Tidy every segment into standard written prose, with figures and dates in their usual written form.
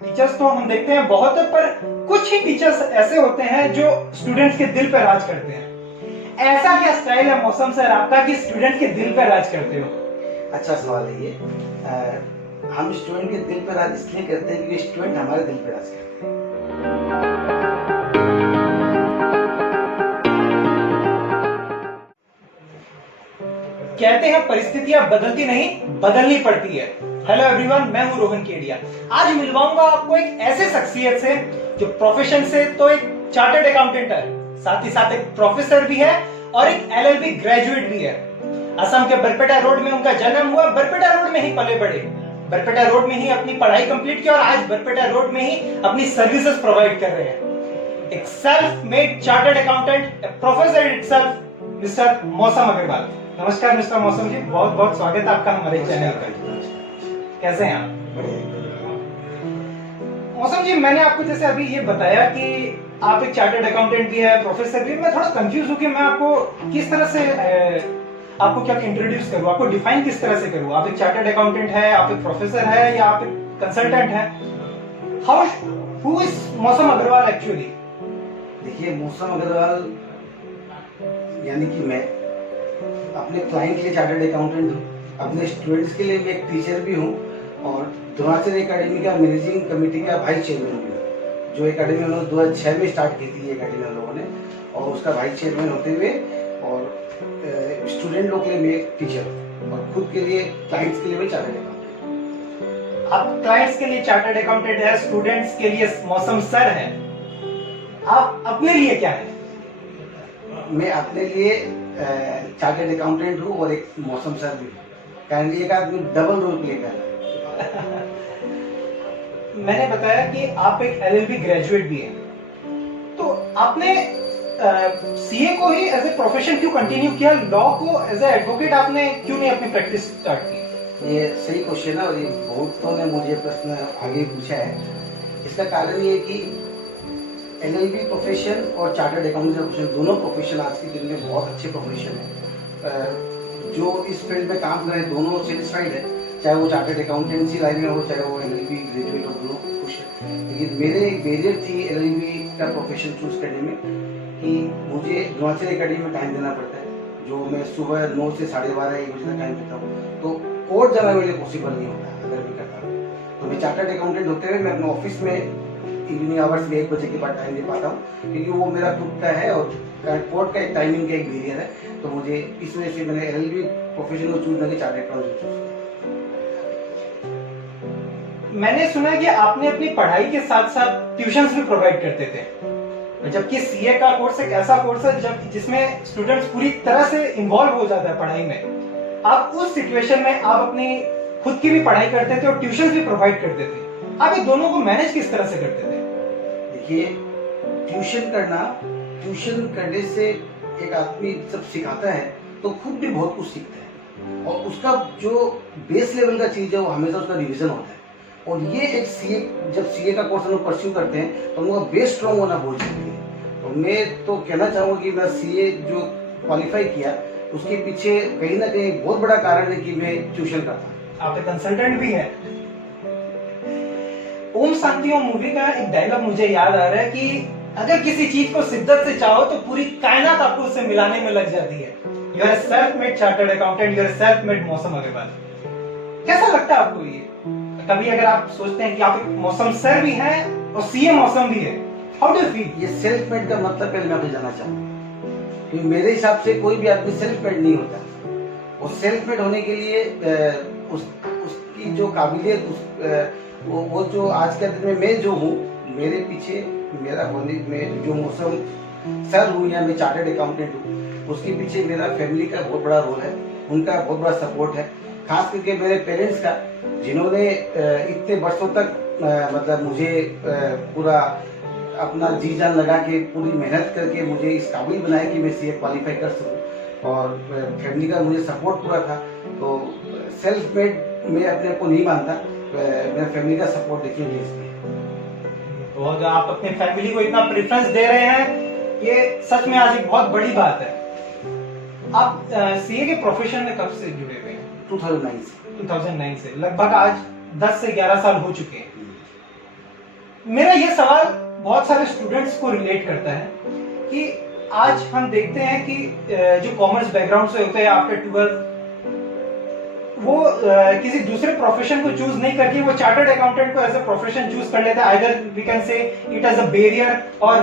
Teachers तो हम देखते हैं बहुत है, पर कुछ ही टीचर्स ऐसे होते हैं जो स्टूडेंट्स के दिल पर राज करते हैं। ऐसा क्या स्टाइल है मौसम सर आपका कि स्टूडेंट के दिल पर राज करते हो? अच्छा सवाल है ये। हम स्टूडेंट के दिल पर राज इसलिए करते हैं क्योंकि स्टूडेंट हमारे दिल पर राज करते हैं। कहते हैं परिस्थितियां बदलती नहीं, बदलनी पड़ती है। हेलो एवरीवन, मैं हूं रोहन केडिया। आज मिलवाऊंगा आपको एक ऐसे शख्सियत से जो प्रोफेशन से तो एक चार्टर्ड अकाउंटेंट है, साथ ही साथ एक प्रोफेसर भी है और एक एलएलबी ग्रेजुएट भी है। असम के बरपेटा रोड में उनका जन्म हुआ, बरपेटा रोड में ही पले बड़े, बरपेटा रोड में ही अपनी पढ़ाई कंप्लीट की और आज बरपेटा रोड में ही अपनी सर्विसेज प्रोवाइड कर रहे हैं। एक self made chartered accountant, professor itself, mister मौसम अग्रवाल। नमस्कार मिस्टर मौसम जी, बहुत बहुत स्वागत है आपका हमारे चैनल पर। कैसे हैं आप? मौसम जी, मैंने आपको जैसे अभी ये बताया कि आप एक चार्टर्ड अकाउंटेंट भी है, प्रोफेसर भी। मैं थोड़ा कंफ्यूज हूं कि मैं आपको किस तरह से आपको क्या इंट्रोड्यूस करूं, आपको डिफाइन किस तरह से करूं। आप एक चार्टर्ड अकाउंटेंट है, आप एक प्रोफेसर है, या आप एक कंसल्टेंट है? हु इज मौसम अग्रवाल एक्चुअली? देखिए, मौसम अग्रवाल यानी कि मैं अपने क्लाइंट के लिए चार्टर्ड अकाउंटेंट हूँ, अपने स्टूडेंट्स के लिए मैं एक टीचर भी हूँ और द्रोणाचार्य एकेडमी का मैनेजिंग कमेटी का वाइस चेयरमैन हूँ। जो एकेडमी हम लोग 2006 में स्टार्ट की थी एकेडमी हम लोगों ने, और उसका वाइस चेयरमैन होते हुए और स्टूडेंट लोग के लिए मैं टीचर और खुद के लिए क्लाइंट्स के लिए मैं चार्टर्ड अकाउंटेंट। आप क्लाइंट्स के लिए चार्टर्ड अकाउंटेंट है, स्टूडेंट्स के लिए मौसम सर है, आप अपने लिए क्या है? मैं अपने लिए चार्टर्ड अकाउंटेंट हूँ और एक मौसम सर भी हूँ, कारण एक आदमी डबल रोल प्ले कर रहा है। मैंने बताया कि आप एक एलएलबी ग्रेजुएट भी हैं, तो आपने सीए को ही एज ए प्रोफेशन क्यों कंटिन्यू किया? लॉ को एज ए एडवोकेट आपने क्यों नहीं अपनी प्रैक्टिस स्टार्ट की? ये सही क्वेश्चन है और ये बहुतों ने मुझे प्रश्न आगे पूछा है। इसका कारण ये है कि एलएलबी प्रोफेशन और चार्टर्ड अकाउंटेंट प्रोफेशन, दोनों प्रोफेशन आज के दिन में बहुत अच्छे प्रोफेशन है। जो इस फील्ड में काम कर रहे हैं दोनों सेटिस्फाइड है, चाहे वो चार्टर्ड अकाउंटेंसी लाइन में हो, चाहे वो एलएलबी ग्रेजुएट हो, दोनों खुश है। लेकिन मेरे एक बैरियर थी एलएलबी का प्रोफेशन चूज करने में कि मुझे द्रोणाचार्य एकेडमी में टाइम देना पड़ता है, जो मैं सुबह 9 से 12:30 1 बजे तक टाइम देता हूँ, तो कोर्ट जाना मेरे लिए पॉसिबल नहीं होता अगर मैं करता हूँ। तो मैं चार्टर्ड अकाउंटेंट होते हुए मैं अपने ऑफिस में इवनिंग आवर्स में 1 बजे के बाद टाइम दे पाता हूँ, क्योंकि वो मेरा खुद का है और कोर्ट का एक टाइमिंग का एक बैरियर है। तो मुझे इस वजह से मैंने एलएलबी प्रोफेशन को चूज करके चार्टर्ड अकाउंटेंट चूज किया। मैंने सुना है कि आपने अपनी पढ़ाई के साथ साथ ट्यूशंस भी प्रोवाइड करते थे, जबकि सीए का कोर्स एक ऐसा कोर्स है जिसमें स्टूडेंट्स पूरी तरह से इन्वॉल्व हो जाता है पढ़ाई में। आप उस सिचुएशन में आप अपनी खुद की भी पढ़ाई करते थे और ट्यूशंस भी प्रोवाइड करते थे, आप ये दोनों को मैनेज किस तरह से करते थे? देखिए, ट्यूशन करने से एक आदमी जब सिखाता है तो खुद भी बहुत कुछ सीखता है और उसका जो बेस लेवल का चीज है वो हमेशा उसका रिवीजन होता है। और ये एक सीए, जब सीए का कोर्स हम लोग परस्यू करते हैं तो हम लोग बेस स्ट्रॉन्ग होना बहुत जरूरी है। तो मैं तो कहना चाहूँगा कि मैं सीए जो क्वालिफाई किया उसके पीछे कहीं ना कहीं बहुत बड़ा कारण है कि मैं ट्यूशन करता। आप एक कंसल्टेंट भी है। ओम शांति ओम मूवी का एक डायलॉग मुझे याद आ रहा है कि अगर किसी चीज को शिद्दत से चाहो तो पूरी कायनात आपको उससे मिलाने में लग जाती है। You are self made chartered accountant, you are self made Mausam Agarwal. कैसा लगता है आपको ये? कभी अगर आप सोचते हैं कि आप एक मौसम सर भी हैं और सीए मौसम भी है, हाउ डू यू फील? ये सेल्फ मेड का मतलब पहले मैं आपको जानना चाहूँगा, क्योंकि मेरे हिसाब से कोई भी आदमी सेल्फ मेड नहीं होता। और सेल्फ मेड होने के लिए उसकी जो काबिलियत, वो जो आज के दिन में मैं जो हूँ, मेरे पीछे मेरा होने में जो मौसम सर हूँ या मैं चार्टर्ड अकाउंटेंट हूँ, उसके पीछे मेरा फैमिली का बहुत बड़ा रोल है, उनका बहुत बड़ा सपोर्ट है, खास करके मेरे पेरेंट्स का, जिन्होंने इतने वर्षों तक मतलब मुझे पूरा अपना जी जान लगा के पूरी मेहनत करके मुझे इस काबिल बनाया कि मैं सीए क्वालिफाई कर सकूं, और फैमिली का मुझे सपोर्ट पूरा था। तो सेल्फ मेड मैं अपने को नहीं मानता, मेरा फैमिली का सपोर्ट देखिए इसमें। तो अगर आप अपने फैमिली को इतना प्रेफरेंस दे रहे हैं, ये सच में आज एक बहुत बड़ी बात है। आप सीए के प्रोफेशन में कब से जुड़े हुए हैं? 2009 से। 2009 से, लगभग आज 10 से 11 साल हो चुके हैं। मेरा ये सवाल बहुत सारे स्टूडेंट्स को रिलेट करता है कि आज हम देखते हैं कि जो कॉमर्स बैकग्राउंड से होते हैं आफ्टर 12 वो किसी दूसरे प्रोफेशन को चूज नहीं करके वो चार्टर्ड अकाउंटेंट को एज अ प्रोफेशन चूज कर लेता है। Either we can say it as a barrier, और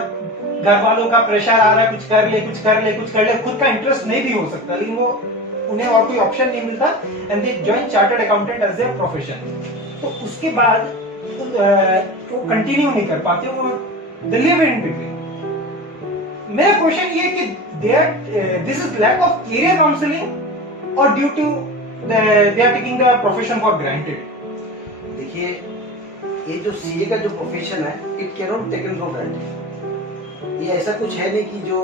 घर वालों का प्रेशर आ रहा है कुछ कर ले कुछ कर ले कुछ कर ले, खुद का इंटरेस्ट नहीं भी हो सकता, लेकिन वो उन्हें और कोई ऑप्शन नहीं मिलता and they join chartered accountant as a profession. तो उसके बाद वो कंटिन्यू नहीं कर पाते, वो दे लिव इन बिटवीन। मेरा क्वेश्चन ये कि this is lack of career counselling और due to they are taking the profession for granted। देखिए, ये जो सीए का जो प्रोफेशन है, it can not taken for granted. ये ऐसा कुछ है नहीं कि जो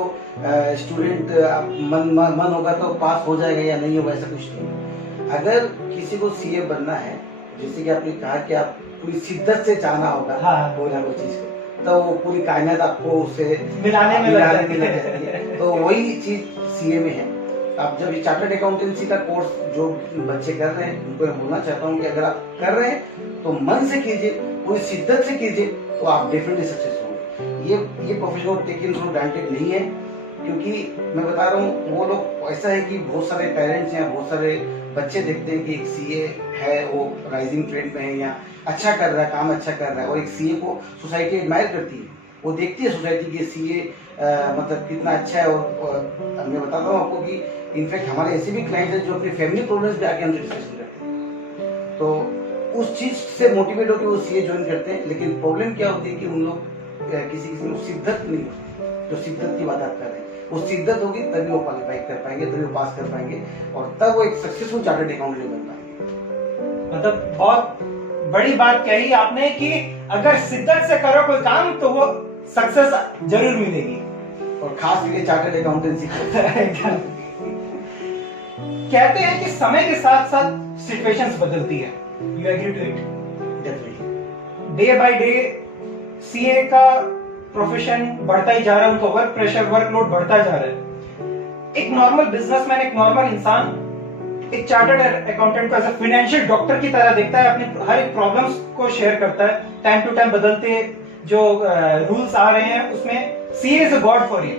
स्टूडेंट मन होगा तो पास हो जाएगा या नहीं होगा, ऐसा कुछ नहीं। अगर किसी को सीए बनना है, जैसे कि आपने कहा कि आप पूरी शिद्दत से चाहना होगा कोई ना कोई चीज को, तो वो पूरी कायनात आपको उससे मिलाने में लग जाती है। तो वही चीज सीए में है। आप जब ये चार्टर्ड अकाउंटेंसी का कोर्स जो बच्चे कर रहे हैं, उनको मैं बोलना चाहता हूँ कि अगर आप कर रहे हैं तो मन से कीजिए, पूरी शिद्दत से कीजिए, तो आप डेफिनेटली सक्सेस होंगे। ये प्रोफेशन टेकन फॉर ग्रांटेड नहीं है, क्योंकि मैं बता रहा हूँ, वो लोग ऐसा है कि बहुत सारे पेरेंट्स हैं, बहुत सारे बच्चे देखते हैं कि एक सीए है, वो राइजिंग ट्रेंड में है या अच्छा कर रहा है, काम अच्छा कर रहा है, और एक सीए को सोसाइटी एडमायर करती है। वो देखती है सोसाइटी की सीए मतलब कितना अच्छा है। और मैं बताता हूँ आपको कि इनफैक्ट हमारे ऐसे भी क्लाइंट हैं जो अपनी फैमिली प्रॉब्लम्स पे आके हमसे डिस्कशन करते हैं, तो उस चीज से मोटिवेट होकर वो सीए ज्वाइन करते हैं। लेकिन प्रॉब्लम क्या होती है कि उन लोग किसी में शिद्दत नहीं होती। जो शिद्दत की बात आप कर रहे हैं, वो शिद्दत होगी तभी वो क्वालिफाई कर पाएंगे, तभी वो पास कर पाएंगे, और तब वो एक सक्सेसफुल चार्टर्ड अकाउंटेंट बन पाएंगे। मतलब बहुत बड़ी बात कही आपने कि अगर शिद्दत से करो कोई काम तो वो सक्सेस जरूर मिलेगी, और खास करके चार्टर्ड अकाउंटेंसी कहते हैं कि समय के साथ साथ सिचुएशंस बदलती है। You agree to it? Definitely. Day by day CA का प्रोफेशन बढ़ता ही जा रहा है, उनको वर्क प्रेशर, वर्कलोड बढ़ता जा रहा है। एक नॉर्मल बिजनेसमैन, एक नॉर्मल इंसान एक चार्टर्ड अकाउंटेंट को एज अ फाइनेंशियल डॉक्टर की तरह देखता है, अपनी हर एक प्रॉब्लम्स को शेयर करता है। टाइम टू टाइम बदलते जो रूल्स आ रहे हैं उसमें CA is a God for you.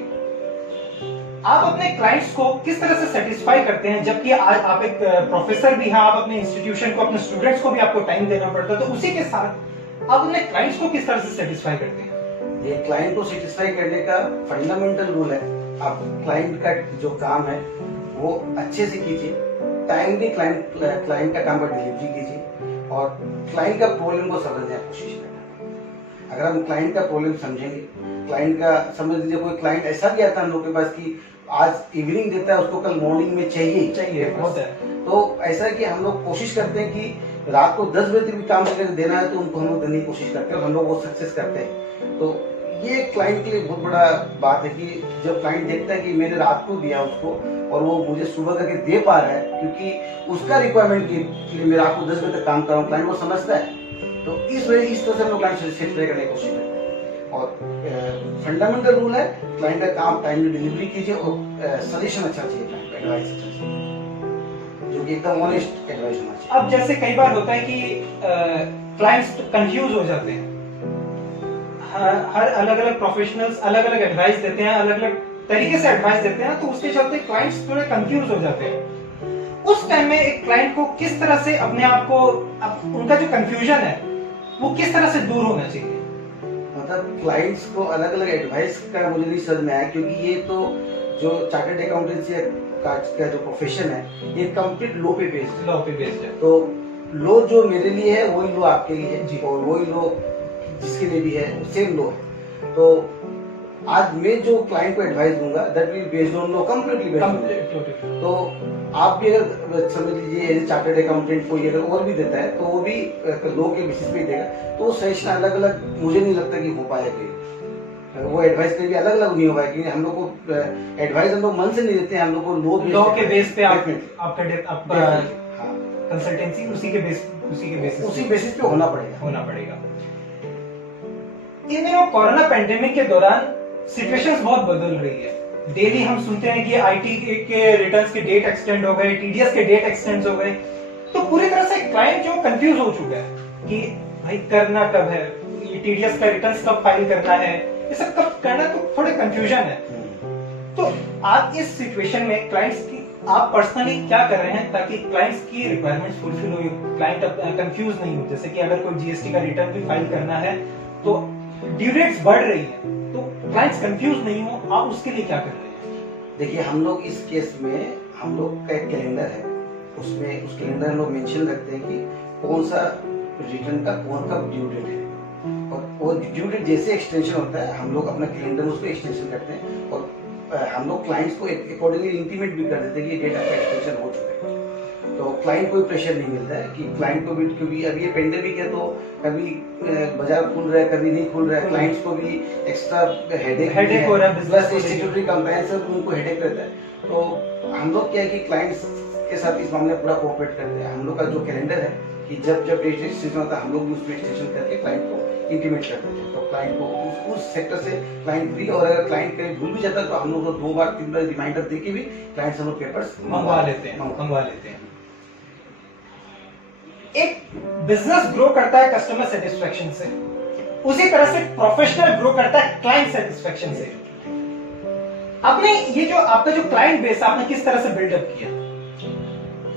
आप अपने क्लाइंट्स को किस तरह से सेटिस्फाई करते हैं, जबकि आज आप एक प्रोफेसर भी हैं, आप अपने इंस्टीट्यूशन को, अपने स्टूडेंट्स को भी आपको टाइम देना पड़ता है, तो उसी के साथ आप अपने क्लाइंट्स को किस तरह से सेटिस्फाई करते हैं? ये क्लाइंट को सेटिस्फाई करने का फंडामेंटल रूल है। आप क्लाइंट का जो काम है वो अच्छे से कीजिए, टाइमली क्लाइंट का काम पर डिलीवरी कीजिए, और क्लाइंट का प्रॉब्लम को समझने की कोशिश करें। अगर हम क्लाइंट का प्रॉब्लम समझेंगे, क्लाइंट का समझ लीजिए, कोई क्लाइंट ऐसा भी आता है हम लोग के पास कि आज इवनिंग देता है, उसको कल मॉर्निंग में चाहिए होता है, तो ऐसा है कि हम लोग कोशिश करते हैं कि रात को 10 बजे तक भी काम करके देना है तो उनको हम लोग देने की कोशिश करते हैं, और हम लोग वो सक्सेस करते हैं। तो ये क्लाइंट के लिए बहुत बड़ा बात है कि जब क्लाइंट देखता है कि मैंने रात को दिया उसको और वो मुझे सुबह करके दे पा रहा है, क्योंकि उसका रिक्वायरमेंट की मैं रात को 10 बजे तक काम कर रहा हूँ, क्लाइंट वो समझता है। तो इस तरह से हम लोग क्लाइंट सेटिस्फाई करने की कोशिश करते हैं। और फंडामेंटल रूल है, क्लाइंट का काम टाइमली डिलीवरी कीजिए, और सजेशन अच्छा चाहिए, क्लाइंट का एडवाइस अच्छा चाहिए, जो कि एकदम ऑनेस्ट एडवाइस होना चाहिए। अब जैसे कई बार होता है कि क्लाइंट्स कंफ्यूज हो जाते हैं, हर अलग अलग प्रोफेशनल्स अलग अलग एडवाइस देते हैं, अलग अलग तरीके से एडवाइस देते हैं, तो उसके चलते क्लाइंट्स थोड़े कंफ्यूज हो जाते हैं। उस टाइम में एक क्लाइंट को किस तरह से अपने आप को, उनका जो कंफ्यूजन है वो किस तरह से दूर होना चाहिए? मतलब क्लाइंट्स को अलग अलग एडवाइस का मुझे नहीं समझ में आया, क्योंकि ये तो जो चार्टर्ड अकाउंटेंसी का जो प्रोफेशन है ये कंप्लीट लॉ पे बेस्ड है। तो लॉ जो मेरे लिए है वही लॉ आपके लिए है, और वही लॉ जिसके लिए भी है सेम लो है। तो आज मैं जो क्लाइंट को एडवाइस दूंगा that will based on low, completely based on. तो आप भी अगर समझ लीजिए एज ए चार्टर्ड अकाउंटेंट कोई अगर और भी देता है तो वो भी लो के बेसिस पे देगा, तो वो सजेशन अलग अलग मुझे नहीं लगता कि हो पाएगा। वो एडवाइस के भी अलग अलग नहीं हो पाएगा, क्योंकि हम लोग को एडवाइस हम लोग मन से नहीं देते हैं, हम लोग को लो के बेस पे आपका कंसल्टेंसी उसी के बेसिस पे होना पड़ेगा। इन दिनों कोरोना पेंडेमिक के दौरान सिचुएशंस बहुत बदल रही है। डेली हम सुनते हैं कि आईटी के रिटर्न्स के डेट एक्सटेंड हो गए, टीडीएस के डेट एक्सटेंड हो गए, तो पूरी तरह से क्लाइंट जो कंफ्यूज हो चुका है कि भाई करना कब है, कि टीडीएस का रिटर्न कब फाइल करना है, ये सब कब करना है, तो थोड़े कंफ्यूजन है। तो आप इस सिचुएशन में क्लाइंट्स की आप पर्सनली क्या कर रहे हैं ताकि क्लाइंट्स की रिक्वायरमेंट्स फुलफिल हो, क्लाइंट कंफ्यूज नहीं हो। जैसे कि अगर कोई जीएसटी का रिटर्न भी फाइल करना है तो ड्यू डेट्स बढ़ रही है, तो क्लाइंट्स कंफ्यूज नहीं हो, आप उसके लिए क्या कर रहे हैं? देखिए, हम लोग इस केस में हम लोग का एक कैलेंडर है, उसमें उस कैलेंडर में लोग मेंशन रखते हैं कि कौन सा रिटर्न का कौन सा ड्यू डेट है, और वो ड्यू डेट जैसे एक्सटेंशन होता है हम लोग अपना कैलेंडर में उसको एक्सटेंशन करते हैं, और हम लोग क्लाइंट्स को अकॉर्डिंगली इंटीमेट भी कर देते हैं कि डेट आपका एक्सटेंशन हो चुका है। तो क्लाइंट को प्रेशर नहीं मिलता है कि क्लाइंट को भी, क्योंकि अभी ये पेंडेमिक है तो कभी बाजार खुल रहा है कभी नहीं खुल रहा है, क्लाइंट्स को भी एक्स्ट्रा हेडेक हो रहा है, प्लस स्टैट्यूटरी कंप्लायंस उनको हेडेक रहता है। तो हम लोग क्या है कि क्लाइंट्स के साथ इस मामले में पूरा कोऑपरेट करते हैं। हम लोग का जो कैलेंडर है कि जब जब डेट एक्सटेंशन होता है हम लोग उसमें एक्सटेंशन करके क्लाइंट को इंटीमेट करते हैं, तो क्लाइंट को उस सेक्टर से क्लाइंट फ्री, और अगर क्लाइंट कहीं भूल भी जाता है तो हम लोग को 2 बार 3 बार रिमाइंडर देके भी क्लाइंट से हम लोग पेपर्स मंगवा लेते हैं। एक बिजनेस ग्रो करता है कस्टमर सेटिस्फेक्शन से, उसी तरह से प्रोफेशनल ग्रो करता है क्लाइंट सेटिस्फेक्शन से। आपने ये जो आपका जो क्लाइंट बेस आपने किस तरह से बिल्डअप किया?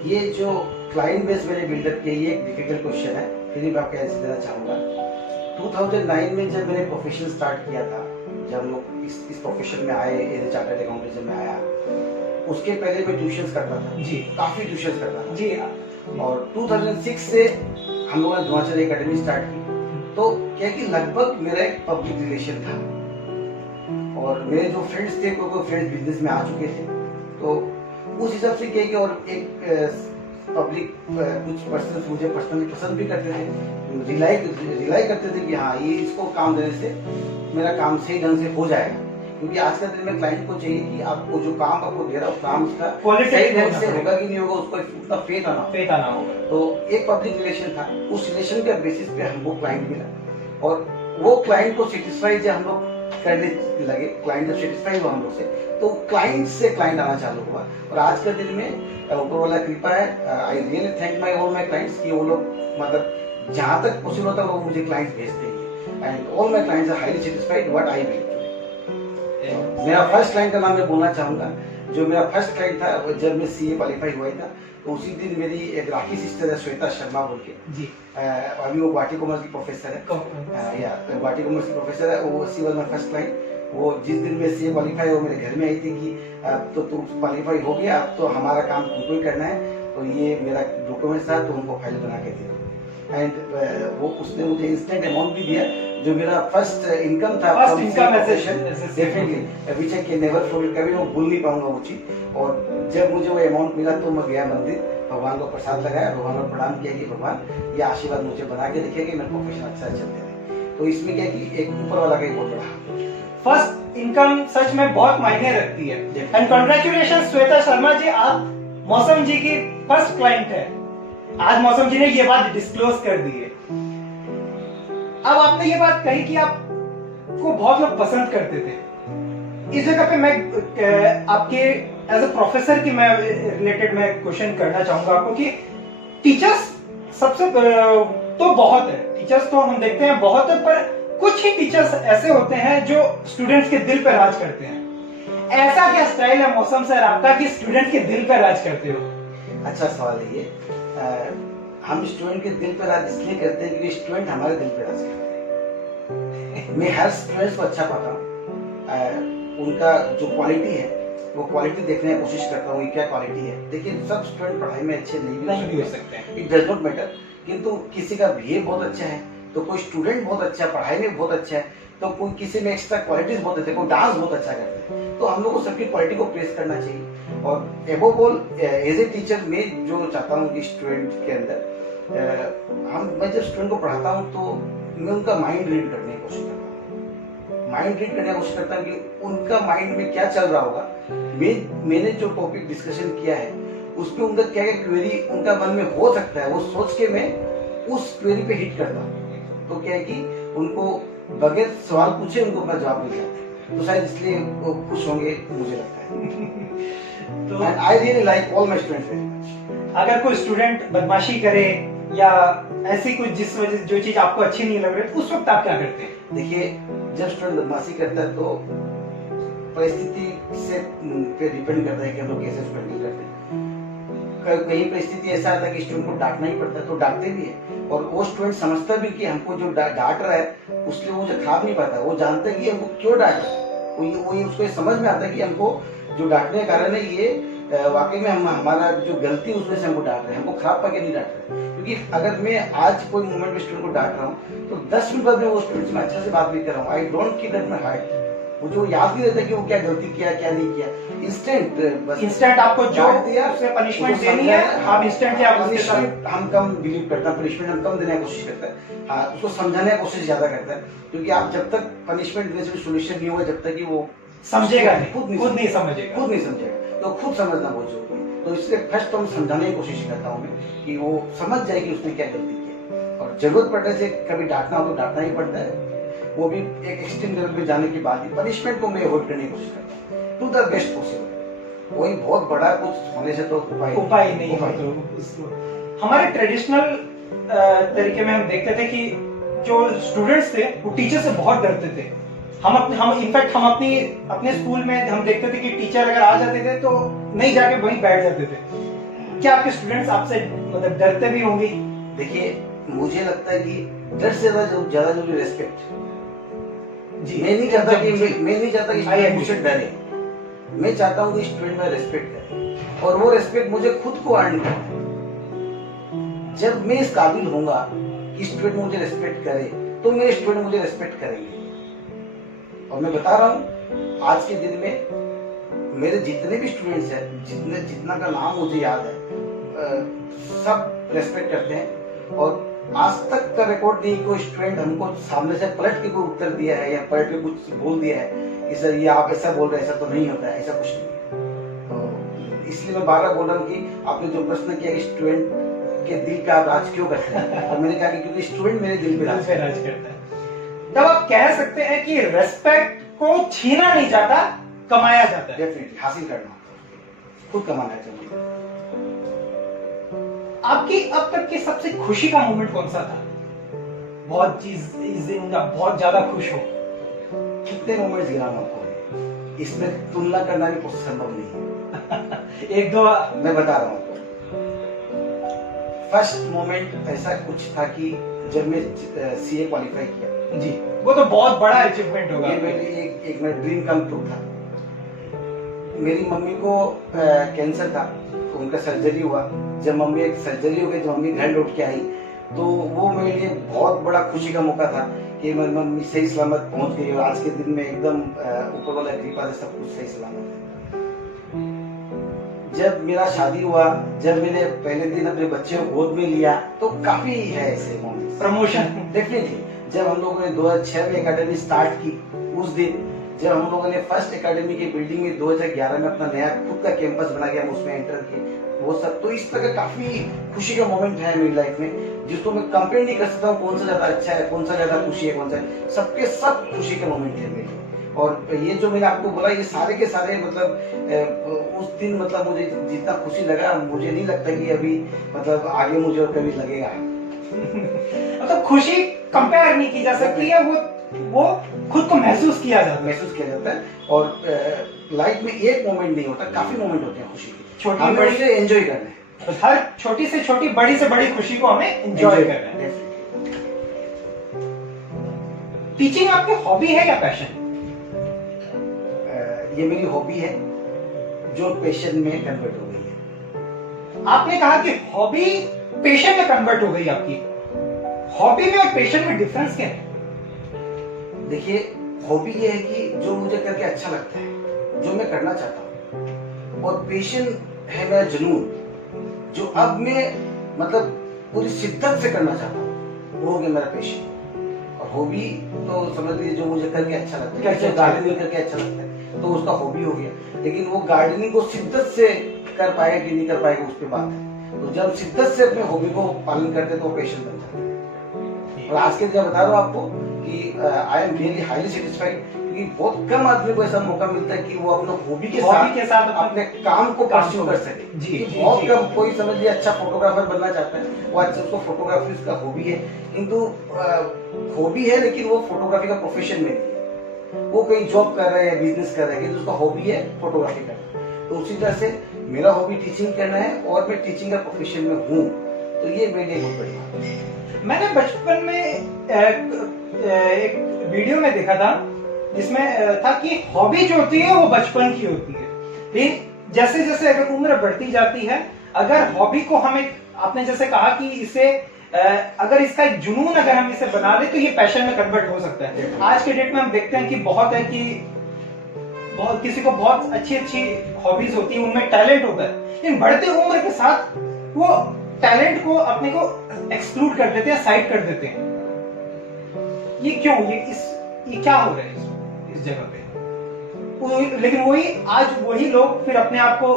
ये जो क्लाइंट बेस मैंने बिल्डअप किया ये एक डिफिकल्ट क्वेश्चन है, फिर भी मैं आपको आंसर देना चाहूंगा। 2009 में जब मैंने प्रोफेशन स्टार्ट किया था, जब लोग इस प्रोफेशन में आए, एज ए चार्टर्ड अकाउंटेंट में आया, उसके पहले मैं ट्यूशंस करता था जी, काफी ट्यूशंस करता था जी। और 2006 से हम लोगों ने ध्रुवाचार्य एकेडमी स्टार्ट की। तो क्या कि लगभग मेरा एक पब्लिक रिलेशन था, और मेरे जो फ्रेंड्स थे कोई फ्रेंड्स बिजनेस में आ चुके थे, तो उस हिसाब से क्या कि और एक पब्लिक कुछ पर्सन मुझे पर्सनली पसंद भी करते थे, रिलाई करते थे कि हाँ ये इसको काम देने से मेरा काम सही ढंग से हो जाएगा, क्योंकि आज का दिन में क्लाइंट को चाहिए कि आपको जो काम आपको दे रहा है काम उसका सही ढंग से होगा कि नहीं होगा, उसको उतना फेक आना होगा। तो एक पब्लिक रिलेशन था, उस रिलेशन के बेसिस पे हमको क्लाइंट मिला, और वो क्लाइंट को सेटिस्फाई जब हम लोग करने लगे, क्लाइंट जब सेटिस्फाई हुआ हम लोग से, तो क्लाइंट से क्लाइंट आना चालू हुआ। और आज का दिन में ऊपर वाला कृपा है, I really thank my all my clients कि वो लोग मतलब जहां तक पॉसिबल होता है वो मुझे क्लाइंट्स भेजते हैं, and all my clients are highly satisfied what I do. मेरा फर्स्ट क्लाइंट का नाम मैं बोलना चाहूंगा। जो मेरा फर्स्ट क्लाइंट था जब मैं सीए क्वालिफाई हुआ था, तो उसी दिन मेरी एक राखी सिस्टर है श्वेता शर्मा बोल के जी, अभी वो गुवाहाटी कॉमर्स की प्रोफेसर है, या गुवाहाटी कॉमर्स की प्रोफेसर है, वो she was my first client. वो जिस दिन मैं सीए क्वालिफाई हो मेरे घर में आई थी कि अब तो तू क्वालिफाई हो गया, अब तो हमारा काम तुमको ही करना है, तो ये मेरा डॉक्यूमेंट्स था तो उनको फाइल बना के दिया, एंड वो उसने मुझे इंस्टेंट अमाउंट भी दिया जो मेरा फर्स्ट इनकम था, first income definitely which I can never forget, कभी मैं भूल नहीं पाऊंगा वो चीज। और जब मुझे वो अमाउंट मिला तो मैं गया मंदिर, भगवान को प्रसाद लगाया, भगवान को प्रणाम किया कि भगवान ये आशीर्वाद मुझे बना के रखिए कि मेरा प्रोफेशन अच्छा चलते रहे। तो इसमें क्या कि एक ऊपर वाला का एक बहुत बड़ा फर्स्ट इनकम सच में बहुत मायने रखती है। एंड कांग्रेचुलेशन श्वेता शर्मा जी, आप मौसम जी की फर्स्ट क्लाइंट है। आज मौसम जी ने ये बात डिस्क्लोज कर दी है। अब आपने ये बात कही कि आपको बहुत लोग पसंद करते थे, इस जगह पे मैं आपके एज अ प्रोफेसर की मैं रिलेटेड मैं क्वेश्चन करना चाहूंगा आपको कि टीचर्स सबसे तो बहुत है, टीचर्स तो हम देखते हैं बहुत है, पर कुछ ही टीचर्स ऐसे होते हैं जो स्टूडेंट्स के दिल पर राज करते हैं। ऐसा क्या स्टाइल है मौसम सर आपका कि स्टूडेंट के दिल पर राज करते हो? अच्छा सवाल है ये। हम स्टूडेंट के दिल पर राज इसलिए करते हैं क्योंकि स्टूडेंट हमारे दिल पर राज करते हैं। मैं हर स्टूडेंट को अच्छा पाता हूँ, उनका जो क्वालिटी है वो क्वालिटी देखने की कोशिश करता हूँ क्या क्वालिटी है। देखिए सब स्टूडेंट पढ़ाई में अच्छे नहीं भी हो सकते, इट डज नॉट मैटर, किंतु किसी का बिहेव बहुत अच्छा है तो कोई स्टूडेंट बहुत अच्छा है, पढ़ाई में बहुत अच्छा है, तो कोई किसी में एक्स्ट्रा क्वालिटीज बहुत अच्छे, कोई डांस बहुत अच्छा करता है, तो हम लोग को सबकी क्वालिटी को प्रेस करना चाहिए। और above all as a teacher मैं जो चाहता हूँ कि स्टूडेंट के अंदर मैं जब स्टूडेंट को पढ़ाता हूँ तो मैं उनका माइंड रीड करने की कोशिश करता हूँ, माइंड रीड करने की कोशिश करता हूँ कि उनका माइंड में क्या चल रहा होगा। मैंने जो टॉपिक डिस्कशन किया है उसमें उनका क्या क्या क्वेरी उनका मन में हो सकता है, वो सोच के मैं उस क्वेरी पे हिट करता हूँ। तो क्या है कि उनको बगैर सवाल पूछे उनको अपना जवाब मिल जाता है, तो शायद इसलिए वो खुश होंगे मुझे लगता है। तो I really like all my students very much. अगर कोई स्टूडेंट बदमाशी करे या ऐसी कुछ जिस वजह जो चीज आपको अच्छी नहीं लग रही, उस वक्त आप क्या करते हैं? देखिए, जब स्टूडेंट बदमाशी करता है तो परिस्थिति से पे डिपेंड करता है कि हम लोग कैसे उसको हैंडल करते हैं। कई परिस्थिति ऐसा आता है कि स्टूडेंट को डांटना ही पड़ता है, तो डांटते भी है, और वो स्टूडेंट समझता भी कि हमको जो डांट रहा है उसके वो खराब नहीं पाता, वो जानता है कि हमको क्यों डांट रहा है, वो ये उसको समझ में आता है कि हमको जो डांटने का कारण है ये वाकई में हमारा जो गलती उसमें से हमको डांट रहे हैं, हमको खराब पाके नहीं डांट रहे। क्योंकि अगर मैं आज कोई मोमेंट में स्टूडेंट को डांट रहा हूँ तो 10 मिनट बाद में वो स्टूडेंट से मैं अच्छा से बात भी कर रहा हूँ, I don't keep that my heart. मुझे वो याद नहीं रहता कि वो क्या गलती किया क्या नहीं किया, इंस्टेंट आपको जो डांट दिया उसमें पनिशमेंट देनी है, आप इंस्टेंटली आप उसके साथ पनिशमेंट हम कम बिलीव करते हैं, पनिशमेंट हम कम देने की कोशिश करते हैं, हाँ उसको समझाने की कोशिश ज्यादा करते हैं, क्योंकि आप जब तक पनिशमेंट देने से सोल्यूशन नहीं होगा, जब तक कि वो समझेगा नहीं, खुद नहीं समझेगा, खुद नहीं समझेगा, तो खुद समझना बहुत जरूरी है। तो इसलिए फर्स्ट तो हम समझाने की कोशिश करता हूँ मैं कि वो समझ जाए कि उसने क्या गलती की है, और जरूरत पड़ने से कभी डांटना हो तो डांटना ही पड़ता है, वो भी एक एक्सट्रीम लेवल पे जाने के बाद ही पनिशमेंट को मैं अवॉइड करने की कोशिश करता हूँ टू द बेस्ट पॉसिबल। वही बहुत बड़ा कुछ होने से तो उपाय नहीं है। तो हमारे ट्रेडिशनल तरीके में हम देखते थे कि जो स्टूडेंट्स थे वो टीचर से बहुत डरते थे। हम इनफैक्ट हम अपने स्कूल में हम देखते थे कि टीचर अगर आ जाते थे तो नहीं जाके वहीं बैठ जाते थे। क्या आपके स्टूडेंट्स आपसे मतलब डरते भी होंगे? देखिए, मुझे लगता है कि डर से ज्यादा जरूरी रेस्पेक्ट। जी, मैं नहीं चाहता कि स्टूडेंट मुझसे डरे, मैं चाहता हूँ कि स्टूडेंट में रेस्पेक्ट करे, और वो रेस्पेक्ट मुझे खुद को अर्न करना है। जब मैं इस काबिल होऊंगा कि स्टूडेंट मुझे रेस्पेक्ट करे तो मेरे स्टूडेंट मुझे रेस्पेक्ट करेंगे। और मैं बता रहा हूँ, आज के दिन में मेरे जितने भी स्टूडेंट्स हैं, जितना का नाम मुझे याद है, सब रेस्पेक्ट करते हैं, और आज तक का रिकॉर्ड नहीं कोई स्टूडेंट हमको सामने से पलट के कोई उत्तर दिया है या पलट के कुछ बोल दिया है कि सर ये आप ऐसा बोल रहे हैं, ऐसा तो नहीं होता है, ऐसा कुछ नहीं है। तो इसलिए मैं बार बार बोल रहा हूँ कि आपने जो प्रश्न किया कि स्टूडेंट के दिल पे आप राज क्यों करते हैं, तो मैंने कहा कि क्योंकि स्टूडेंट मेरे दिल पे राज करता है। तब आप कह सकते हैं कि रेस्पेक्ट को छीना नहीं जाता, कमाया जाता है। डेफिनेटली हासिल करना, खुद कमाना चाहिए। आपकी अब तक की सबसे खुशी का मोमेंट कौन सा था? बहुत बहुत ज्यादा खुश हो? कितने मोमेंट्स गिनाऊं आपको, इसमें तुलना करना भी बहुत संभव नहीं है। एक दो मैं बता रहा हूँ आपको। फर्स्ट मोमेंट ऐसा कुछ था कि जब मैं सीए क्वालिफाई किया, जी, वो तो बहुत बड़ा अचीवमेंट होगा। ये मेरी एक मेरा ड्रीम कम ट्रू था। मेरी मम्मी को कैंसर था, तो उनका सर्जरी हुआ। जब मम्मी सर्जरी हो गई, जब मम्मी घर लौट के आई, तो वो मेरे लिए बहुत बड़ा खुशी का मौका था कि मेरी मम्मी सही सलामत पहुंच गई, और आज के दिन में एकदम ऊपर वाला कृपा से सब कुछ सही सलामत है। जब मेरा शादी हुआ, जब मैंने पहले दिन अपने बच्चे को गोद में लिया, तो काफी है ऐसे मोमेंट्स। Promotion definitely. जब हम लोगों ने 2006 में एकेडमी स्टार्ट की, उस दिन जब हम लोगों ने फर्स्ट एकेडमी की बिल्डिंग में 2011 में अपना नया खुद का कैंपस बना के हम उसमें एंटर किए, वो सब, तो इस तरह काफी खुशी का मोमेंट है मेरी लाइफ में, जिसको मैं कंपेयर नहीं कर सकता हूँ कौन सा ज्यादा अच्छा है, कौन सा ज्यादा खुशी है, कौन सा, सबके सब खुशी के मोमेंट है मेरे। और ये जो मैंने आपको बोला, ये सारे के सारे मतलब उस दिन मतलब मुझे जितना खुशी लगा, मुझे नहीं लगता कि अभी मतलब आगे मुझे और कभी लगेगा। मतलब खुशी कंपेयर नहीं की जा सकती है, वो खुद को महसूस किया जाता है। और लाइफ में एक मोमेंट नहीं होता, काफी मोमेंट होते हैं खुशी के, छोटी बड़ी से एंजॉय करना है। हर छोटी से छोटी, बड़ी से बड़ी खुशी को हमें एंजॉय करना है। टीचिंग आपकी हॉबी है या पैशन? ये मेरी हॉबी है जो पैशन में कन्वर्ट हो गई है। आपने कहा कि हॉबी पैशन में कन्वर्ट हो गई आपकी। हॉबी में और पैशन में डिफरेंस क्या है? देखिए, हॉबी ये है कि जो मुझे करके अच्छा लगता है, जो मैं करना चाहता हूँ, और पैशन है मेरा जुनून, जो अब मैं मतलब पूरी शिद्दत से करना चाहता हूँ, वो हो गया मेरा पैशन। और हॉबी तो समझ लीजिए जो मुझे करके अच्छा लगता है, जैसे गार्डनिंग करके अच्छा लगता है तो उसका हॉबी हो गया। लेकिन वो गार्डनिंग को शिद्दत से कर पाएगा कि नहीं कर पाएगा, उस पर बात है। तो जब शिद्दत से अपने हॉबी को पालन करते तो वो पैशन बन जाता है। और आज के दिन बता रहा हूँ आपको कि I am really highly satisfied, क्योंकि बहुत कम आदमी को ऐसा मौका मिलता है कि वो अपना हॉबी के साथ अपने काम को परस्यू कर सके। जी, बहुत कम, कोई समझ लिया अच्छा फोटोग्राफर बनना चाहता है, वो अच्छा, उसको फोटोग्राफी उसका हॉबी है, किंतु हॉबी है लेकिन वो फोटोग्राफी का प्रोफेशन में नहीं है, वो कहीं जॉब कर रहा है या बिजनेस कर रहा है, किंतु उसका हॉबी है फोटोग्राफी करना। तो उसी तरह से मेरा हॉबी टीचिंग करना है और मैं टीचिंग का प्रोफेशन में हूँ, तो ये मेरे लिए बहुत बड़ी बात है। मैंने बचपन में एक वीडियो में देखा था जिसमें था कि हॉबी जो होती है वो बचपन की होती है, लेकिन जैसे जैसे अगर उम्र बढ़ती जाती है, अगर हॉबी को हम एक, आपने जैसे कहा कि इसे अगर इसका एक जुनून अगर हम इसे बना ले तो ये पैशन में कन्वर्ट हो सकता है। आज के डेट में हम देखते हैं कि बहुत है कि बहुत किसी को बहुत अच्छी अच्छी हॉबीज होती है, उनमें टैलेंट होता है, लेकिन बढ़ते उम्र के साथ वो टैलेंट को अपने को एक्सक्लूड कर देते हैं, साइड कर देते हैं। ये क्यों, ये क्या हो रहा है इस जगह पे? लेकिन वही लोग फिर अपने आप को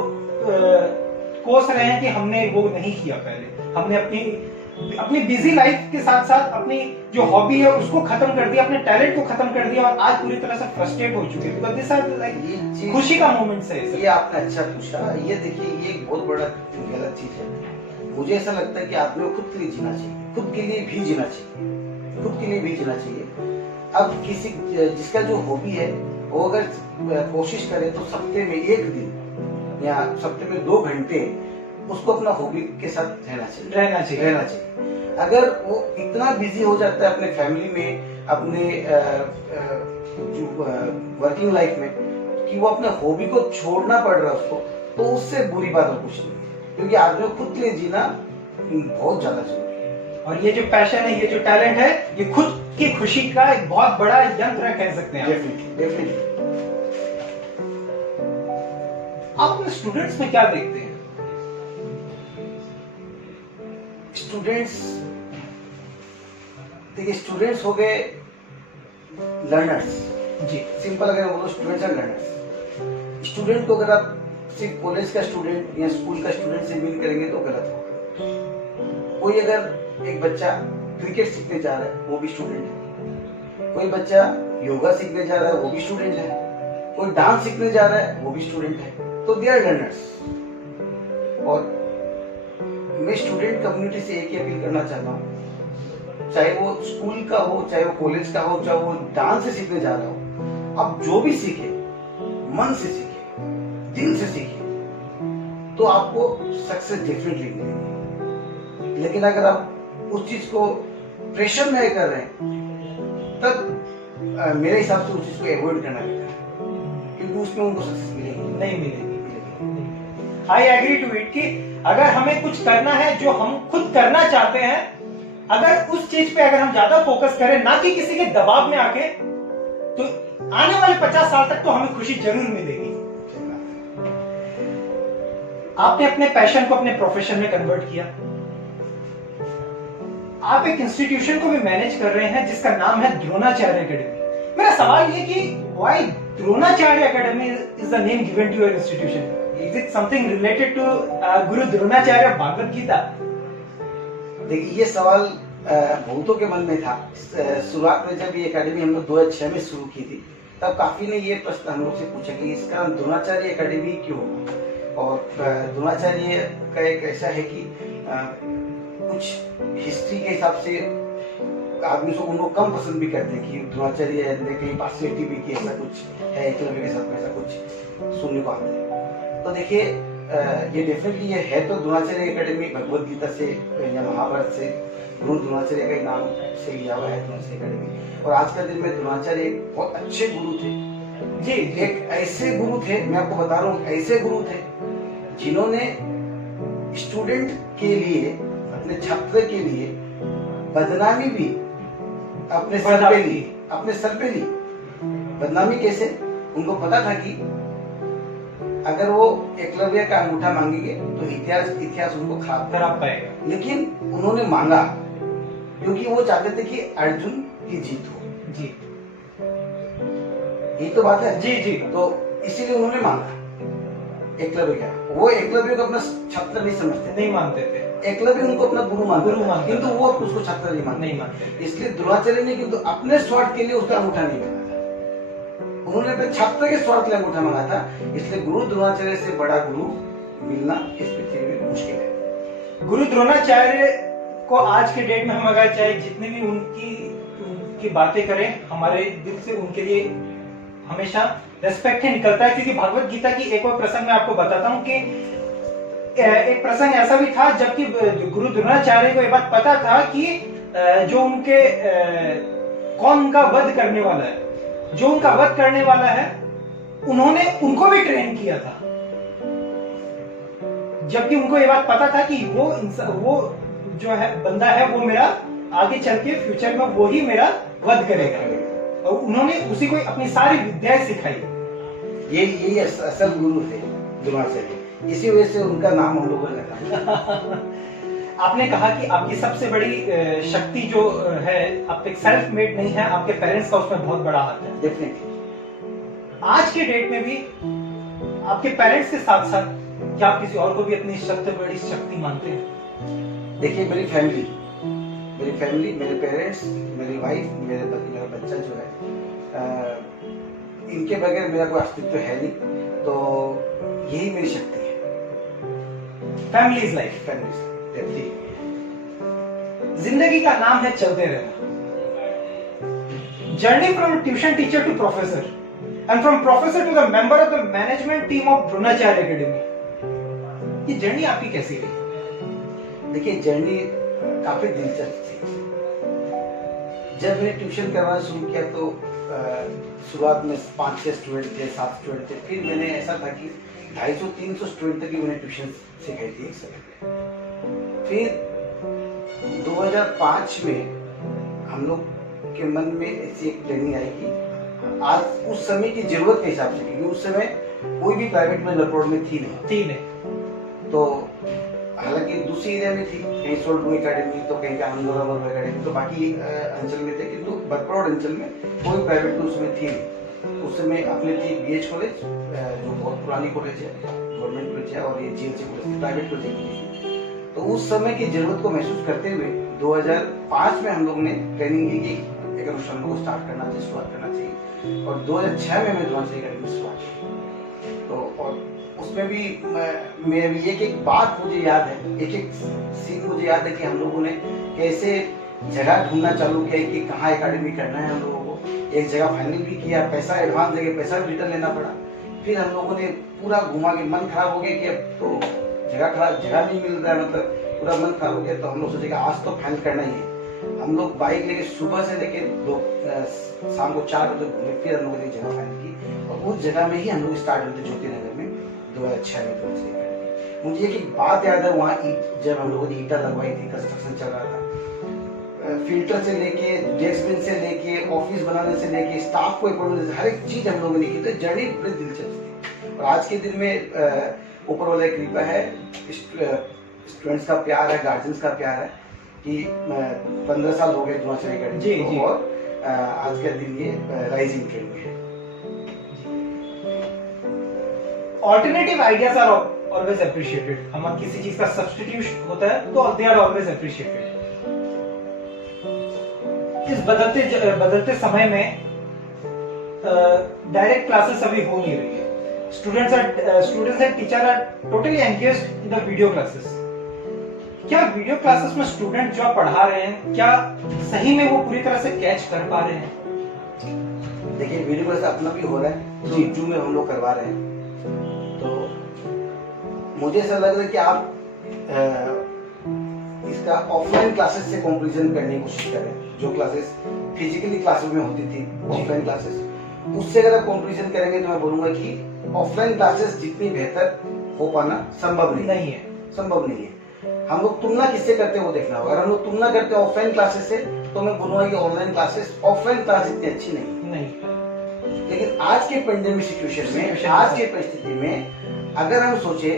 कोस रहे हैं कि हमने वो नहीं किया पहले, हमने अपनी बिजी लाइफ के साथ साथ अपनी जो हॉबी है उसको खत्म कर दिया, अपने टैलेंट को खत्म कर दिया और आज पूरी तरह से फ्रस्ट्रेट हो चुके हैं। बिकॉज़ दिस आर लाइक खुशी का मोमेंट्स है। ये आपने अच्छा पूछा। ये देखिए, ये एक बहुत बड़ा गलत चीज है। मुझे ऐसा लगता है कि आदमी को खुद के लिए जीना चाहिए, खुद के लिए भी जीना चाहिए, खुद के लिए भी जीना चाहिए। अब किसी जिसका जो हॉबी है वो अगर कोशिश करे तो सप्ताह में एक दिन या सप्ताह में 2 घंटे उसको अपना हॉबी के साथ रहना चाहिए। अगर वो इतना बिजी हो जाता है अपने फैमिली में, अपने वर्किंग लाइफ में, कि वो अपने हॉबी को छोड़ना पड़ रहा है उसको, तो उससे बुरी बात और कुछ नहीं है, क्योंकि आदमी को खुद के लिए जीना बहुत ज्यादा जरूरी है। और ये जो पैशन है, ये जो टैलेंट है, ये खुद की खुशी का एक बहुत बड़ा यंत्र कह सकते हैं। डेफिनेटली। आप अपने स्टूडेंट्स में क्या देखते हैं? स्टूडेंट्स, देखिए, स्टूडेंट्स हो गए लर्नर्स। जी, सिंपल अगर बोलो, स्टूडेंट्स और लर्नर्स। स्टूडेंट को अगर आप सिर्फ कॉलेज का स्टूडेंट या स्कूल का स्टूडेंट से मीन करेंगे तो गलत होगा। कोई अगर एक बच्चा क्रिकेट सीखने जा रहा है वो भी स्टूडेंट है, कोई बच्चा योगा सीखने जा रहा है वो भी स्टूडेंट है, कोई डांस सीखने जा रहा है वो भी स्टूडेंट है, तो दे आर लर्नर्स। और मैं स्टूडेंट कम्युनिटी से एक ही अपील करना चाहता हूँ, चाहे वो स्कूल का हो, चाहे वो कॉलेज का हो, चाहे वो डांस से सीखने जा रहा हो, आप जो भी सीखे मन से सीखे, दिल से सीखे, तो आपको सक्सेस डेफिनेटली मिलेगी। लेकिन अगर आप उस चीज को प्रेशर में कर रहे हैं, तब मेरे हिसाब से उस चीज को अवॉइड करना बेहतर है, क्योंकि उसमें उनको सक्सेस मिलेगी नहीं मिलेगी। आई एग्री टू इट कि अगर हमें कुछ करना है जो हम खुद करना चाहते हैं, अगर उस चीज पे अगर हम ज्यादा फोकस करें, ना कि किसी के दबाव में आके, तो आने वाले 50 साल तक तो हमें खुशी जरूर मिलेगी। आपने अपने पैशन को अपने प्रोफेशन में कन्वर्ट किया। आप एक इंस्टीट्यूशन को भी मैनेज कर रहे हैं जिसका नाम है द्रोणाचार्य एकेडमी। मेरा सवाल ये कि why Dronacharya Academy is the name given to your institution? Is it something related to Guru Dronacharya Bhagavat Gita? देखिए, ये सवाल बहुतों के मन में था। शुरुआत में जब ये एकेडमी हम लोग 2006 में शुरू की थी, तब काफी ने ये प्रश्न हम लोग से पूछा कि इसका नाम द्रोणाचार्य एकेडमी क्यों? और द्रोणाचार्य का एक ऐसा है कि कुछ हिस्ट्री के हिसाब से आदमी को उनको कम पसंद भी करते हैं कि द्रोणाचार्य ने कहीं पार्शियलिटी भी की, ऐसा कुछ है एकलव्य के साथ में, ऐसा कुछ सुनने को आता है। तो देखिए, ये डेफिनेटली ये है तो द्रोणाचार्य एकेडमी भगवत गीता से या महाभारत से गुरु द्रोणाचार्य का नाम से लिया हुआ है द्रोणाचार्य एकेडमी। और आज का दिन में द्रोणाचार्य एक बहुत अच्छे गुरु थे। जी, एक ऐसे गुरु थे, मैं आपको बता रहा हूँ, ऐसे गुरु थे जिन्होंने स्टूडेंट के लिए, अपने छात्र के लिए बदनामी भी अपने सर पे ली। बदनामी कैसे? उनको पता था कि अगर वो एकलव्य का अंगूठा मांगेंगे तो इतिहास उनको खराब पाएगा, लेकिन उन्होंने मांगा क्योंकि वो चाहते थे कि अर्जुन की जीत हो। जी, यही तो बात है। जी, तो इसीलिए उन्होंने मांगा एकलव्य का। वो एकलव्य को अपना छात्र नहीं समझते, नहीं मानते थे। एकलव्य उनको अपना गुरु मानता था, था। किंतु वो उसको छात्र नहीं मानते। इसलिए द्रोणाचार्य ने किंतु अपने स्वार्थ के लिए उसका अंगूठा नहीं मांगा था, उन्होंने अपने छात्र के स्वार्थ के लिए अंगूठा मांगा था। इसलिए गुरु द्रोणाचार्य से बड़ा गुरु मिलना इस पृथ्वी में मुश्किल है। गुरु द्रोणाचार्य को आज के डेट में हम अगर चाहे जितनी भी उनकी बातें करें, हमारे दिल से उनके लिए हमेशा रेस्पेक्ट ही निकलता है। क्योंकि भगवत गीता की एक और प्रसंग मैं आपको बताता हूँ कि एक प्रसंग ऐसा भी था जबकि गुरु द्रोणाचार्य को ये बात पता था कि जो उनके कौन उनका वध करने वाला है, जो उनका वध करने वाला है, उन्होंने उनको भी ट्रेन किया था। जबकि उनको ये बात पता था कि वो जो है बंदा है वो मेरा आगे चल के फ्यूचर में वो ही मेरा वध करेगा, और उन्होंने उसी को अपनी सारी विद्याएं सिखाई। यही असल गुरु थे द्रोणाचार्य, इसी वजह से उनका नाम हम लोगों ने रखा। आपने कहा कि आपकी सबसे बड़ी शक्ति जो है, आप एक सेल्फ मेड नहीं है, आपके पेरेंट्स का उसमें बहुत बड़ा हाथ है। डेफिनेटली। आज के डेट में भी आपके पेरेंट्स के साथ साथ क्या आप किसी और को भी अपनी सबसे बड़ी शक्ति मानते हैं? देखिए, मेरी फैमिली, मेरे पेरेंट्स, मेरी वाइफ, मेरा बच्चा जो है, इनके बगैर मेरा कोई अस्तित्व है नहीं, तो यही मेरी शक्ति है। Family is life. जिंदगी का नाम है चलते रहना। Journey from tuition teacher to professor and from professor to the member of the management team of Dronacharya Academy. ये जर्नी आपकी कैसी रही? देखिए, जर्नी काफी दिलचस्प थी। जब मैंने ट्यूशन करवाना शुरू किया तो शुरुआत में 5-6 स्टूडेंट थे, 7 स्टूडेंट थे। फिर मैंने ऐसा था कि 250-300 स्टूडेंट तक की मैंने ट्यूशन सिखाई थी एक समय पे। फिर 2005 में हम लोग के मन में ऐसी एक प्लानिंग आई कि आज उस समय की जरूरत के हिसाब से, क्योंकि उस समय कोई भी प्राइवेट में लखनऊ में थी नहीं, तो हालांकि दूसरी एरिया में थी, कहीं सोल्डू एकेडमी तो कहीं का आनंदोरा एकेडमी, तो बाकी अंचल में थे, किंतु बरकरोड़ अंचल में कोई प्राइवेट तो उसमें थी नहीं। उस समय अपने थी BH कॉलेज, जो बहुत पुरानी कॉलेज है, गवर्नमेंट कॉलेज है, और ये GLC कॉलेज, प्राइवेट कॉलेज थी। तो उस समय की जरूरत को महसूस करते हुए 2005 में हम लोग ने ट्रेनिंग ली कि एक अनुष्ठान को शुरुआत करना चाहिए, और 2006 में मैं द्रोणाचार्य एकेडमी शुरुआत की। तो और उसमें भी मेरी एक बात मुझे याद है, एक सीन मुझे याद है कि हम लोगों ने कैसे जगह ढूंढना चालू किया कि कहाँ एकेडमी करना है। हम लोगों को एक जगह फाइनल भी किया, पैसा एडवांस देके पैसा भी रिटर्न लेना पड़ा। फिर हम लोगों ने पूरा घुमा के मन खराब हो गया कि अब तो जगह नहीं मिल रहा है, मतलब पूरा मन खराब हो गया। तो हम लोग सोचे कि आज तो फाइनल करना ही है। हम लोग बाइक लेके सुबह से लेके शाम को 4 बजे घूमे, फिर हम लोगों ने जगह फाइनल की, और उस जगह में ही हम लोग स्टार्ट होते ज्योति नगर में 2006 में। मुझे एक बात याद है, वहाँ जब हम लोगों ने ईटा लगवाई थी, कंस्ट्रक्शन चल रहा था, फिल्टर से लेके, डेस्क बेंच से लेके, ऑफिस बनाने से लेके, स्टाफ को अपॉइंटमेंट, हर एक चीज हम लोगों ने की। तो जर्नी बड़ी दिलचस्प थी, और आज के दिन में ऊपर वाले कृपा है, स्टूडेंट्स का प्यार है, गार्जियंस का प्यार है कि 15 साल हो गए द्रोणाचार्य एकेडमी, और आज का दिन ये राइजिंग ट्रेंड में है। Alternative ideas are always appreciated. हम किसी चीज का सब्स्टिट्यूट होता है तो they are always appreciated. इस बदलते समय में डायरेक्ट क्लासेस अभी हो नहीं रही है। Students and teacher are totally engaged in the video classes. क्या वीडियो क्लासेस में स्टूडेंट जो पढ़ा रहे हैं, क्या सही में वो पूरी तरह से कैच कर पा रहे हैं? देखिए, वीडियो क्लास अपना भी हो रहा है, तो जूम में हम लोग करवा रहे हैं। तो मुझे ऐसा लग रहा है कि आप इसका ऑफलाइन क्लासेस से कंपैरिजन करने की कोशिश करें। जो क्लासेस फिजिकली क्लासरूम में होती थी, ऑफलाइन क्लासेस, उससे अगर आप कंपैरिजन करेंगे तो मैं बोलूंगा कि ऑफलाइन क्लासेस जितनी बेहतर हो पाना संभव नहीं है। हम लोग तुलना किससे करते हैं वो देखना होगा। अगर हम लोग तुलना करते हैं ऑफलाइन क्लासेस से, तो मैं बोलूंगा कि ऑनलाइन क्लासेस ऑफलाइन क्लास इतनी अच्छी नहीं। लेकिन आज के पेंडेमिक सिचुएशन में, आज की परिस्थिति में अगर हम सोचे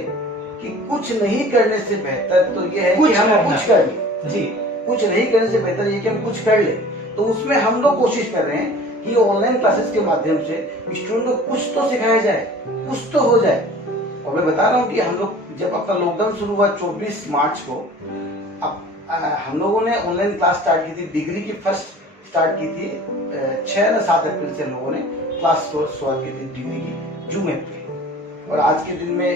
कि कुछ नहीं करने से बेहतर तो ये है कि हम कुछ कर लें। जी, कुछ नहीं करने से बेहतर ये कि हम कुछ कर लें। तो उसमें हम लोग कोशिश कर रहे हैं कि ऑनलाइन क्लासेस के माध्यम से स्टूडेंट को कुछ तो सिखाया जाए, कुछ तो हो जाए। और मैं बता रहा हूँ कि हम लोग जब अपना लॉकडाउन शुरू हुआ 24 मार्च को, अब हम लोगों ने ऑनलाइन क्लास स्टार्ट की थी। डिग्री की फर्स्ट स्टार्ट की थी 6 या 7 अप्रैल से हम लोगों ने क्लास शुरुआत की थी डिग्री की, जून में। और आज के दिन में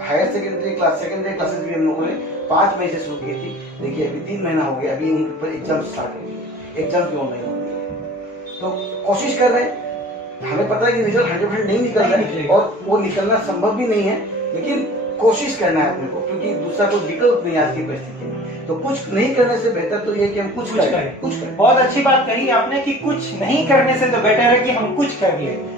हायर सेकेंडरी क्लासेस भी हम लोगों ने 5 मई से शुरू की थी। देखिए अभी 3 महीना हो गया, अभी उनके ऊपर एग्जाम स्टार्ट हो गई, एग्जाम भी ऑनलाइन हो गई है। तो कोशिश कर रहे हैं, हमें पता है कि रिजल्ट 100% नहीं निकल रहा है और वो निकलना संभव भी नहीं है, लेकिन कोशिश करना है अपने को, क्योंकि दूसरा कोई विकल्प नहीं आज की परिस्थिति में। तो कुछ नहीं करने से बेहतर तो ये कि हम कुछ करें। बहुत अच्छी बात कही आपने कि कुछ नहीं करने से तो बेटर है कि हम कुछ कर लें।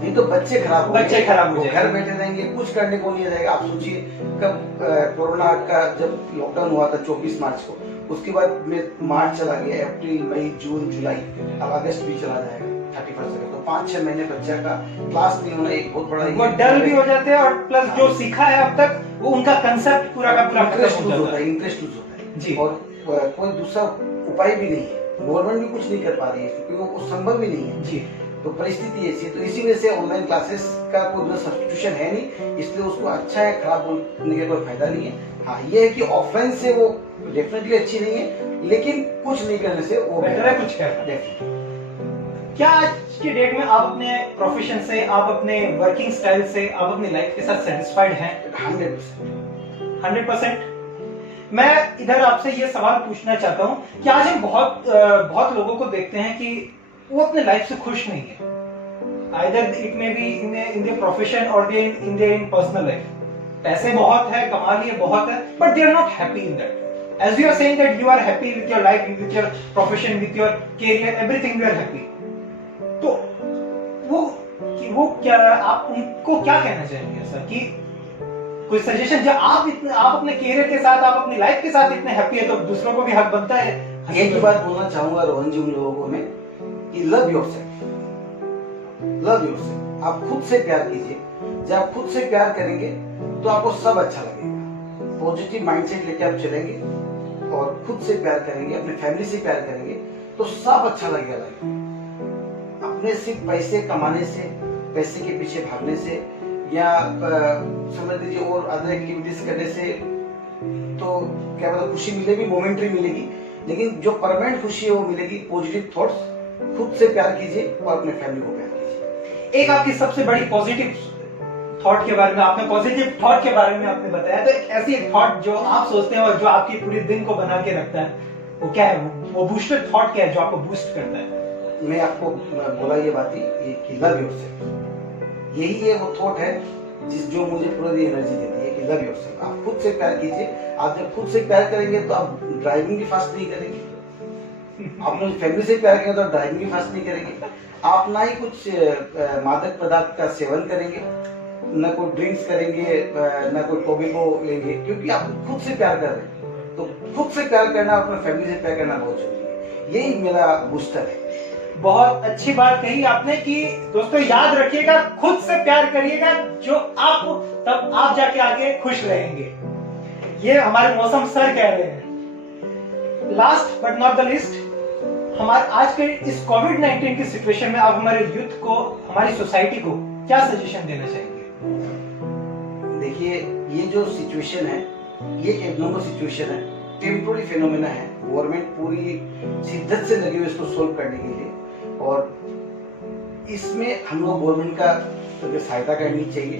नहीं तो बच्चे खराब हो जाएंगे, घर बैठे रहेंगे, कुछ करने को नहीं रहेगा। आप सोचिए कब कोरोना का जब लॉकडाउन हुआ था 24 मार्च को, उसके बाद में मार्च चला गया, अप्रैल मई जून जुलाई, अब अगस्त भी चला जाएगा 31 अगस्त। तो 5-6 महीने बच्चा का क्लास नहीं होना एक बहुत बड़ा, वो डल भी हो जाते हैं और प्लस जो सीखा है अब तक वो उनका कंसेप्ट पूरा का पूरा इंटरेस्ट लूज होता है जी। और कोई दूसरा उपाय भी नहीं है, गवर्नमेंट भी कुछ नहीं कर पा रही है क्योंकि वो संभव भी नहीं है जी। तो परिस्थिति ऐसी है। तो इसी वजह से ऑनलाइन क्लासेस का कोई सब्स्टिट्यूशन है नहीं, इसलिए उसको अच्छा है खराब बोलने का कोई फायदा नहीं है। हाँ ये है कि ऑफलाइन से वो डेफिनेटली अच्छी नहीं है, लेकिन कुछ नहीं करने से वो बेहतर है कुछ करना। क्या आज की डेट में आप अपने प्रोफेशन से, आप अपने वर्किंग स्टाइल से, आप अपनी लाइफ के साथ सेटिस्फाइड हैं? 100%। मैं इधर आपसे ये सवाल पूछना चाहता हूँ कि आज हम बहुत लोगों को देखते हैं कि वो अपने लाइफ से खुश नहीं है। Either it may be in their profession or in their personal life. पैसे बहुत है, कमा लिए बहुत है, but they are not happy in that. As you are saying that you are happy with your life, with your profession, with your career, everything you are happy. तो वो क्या आप उनको क्या कहना चाहेंगे सर कि कोई सजेशन, जब आप अपने करियर के साथ, आप अपनी लाइफ के साथ इतने हैप्पी है तो दूसरों को भी हक बनता है। एक ही बात बोलना चाहूंगा रोहन जी उन लोगों को मैं कि लव योरसेल्फ। आप खुद से प्यार कीजिए। जब आप खुद से प्यार करेंगे तो आपको सब अच्छा लगेगा। पॉजिटिव माइंडसेट लेके आप चलेंगे और खुद से प्यार करेंगे, अपने फैमिली से प्यार करेंगे तो सब अच्छा लगेगा लाइफ। अपने सिर्फ पैसे कमाने से, पैसे के पीछे भागने से या समझ लीजिए और अदर एक्टिविटीज करने से तो क्या मतलब खुशी मिलेगी, मोमेंटरी मिलेगी, लेकिन जो परमानेंट खुशी है वो मिलेगी पॉजिटिव थॉट्स। खुद से प्यार कीजिए और अपने फैमिली को प्यार कीजिए। एक आपकी सबसे बड़ी पॉजिटिव थॉट के बारे में आपने बताया, तो एक ऐसी एक थॉट जो आप सोचते हैं और जो आपके पूरे दिन को बना के रखता है, वो क्या है? वो बूस्टर थॉट क्या है जो आपको बूस्ट करता है? मैं आपको बोला ये बात ही कि लव योरसेल्फ, यही है वो थॉट है जो मुझे पूरी एनर्जी देती है कि लव योरसेल्फ। आप खुद से प्यार कीजिए। आप जब खुद से प्यार करेंगे तो आप ड्राइविंग भी फास्ट नहीं करेंगे। आप लोग फैमिली से प्यार करेंगे तो ड्राइविंग भी फास्ट नहीं करेंगे। आप ना ही कुछ मादक पदार्थ का सेवन करेंगे, ना कोई ड्रिंक्स करेंगे, ना कोई टोबैको लेंगे, क्योंकि आप खुद से प्यार कर रहे हैं। तो खुद से प्यार करना, अपने फैमिली से प्यार करना बहुत जरूरी है। यही मेरा बूस्टर है। बहुत अच्छी बात कही आपने कि दोस्तों याद रखिएगा, खुद से प्यार करिएगा जो आपको, तब आप जाके आगे खुश रहेंगे। ये हमारे मौसम सर कह रहे हैं। Last but not the least, हमारे आज के इस कोविड-19 की सिचुएशन में आप हमारे यूथ को, हमारी सोसाइटी को क्या सजेशन देना चाहेंगे? देखिए ये जो सिचुएशन है ये एबनॉर्मल सिचुएशन है, टेम्पोररी फेनोमेना है। गवर्नमेंट पूरी शिद्दत से लगी हुई इसको सोल्व करने के लिए, और इसमें हम लोग गवर्नमेंट का सहायता करनी चाहिए।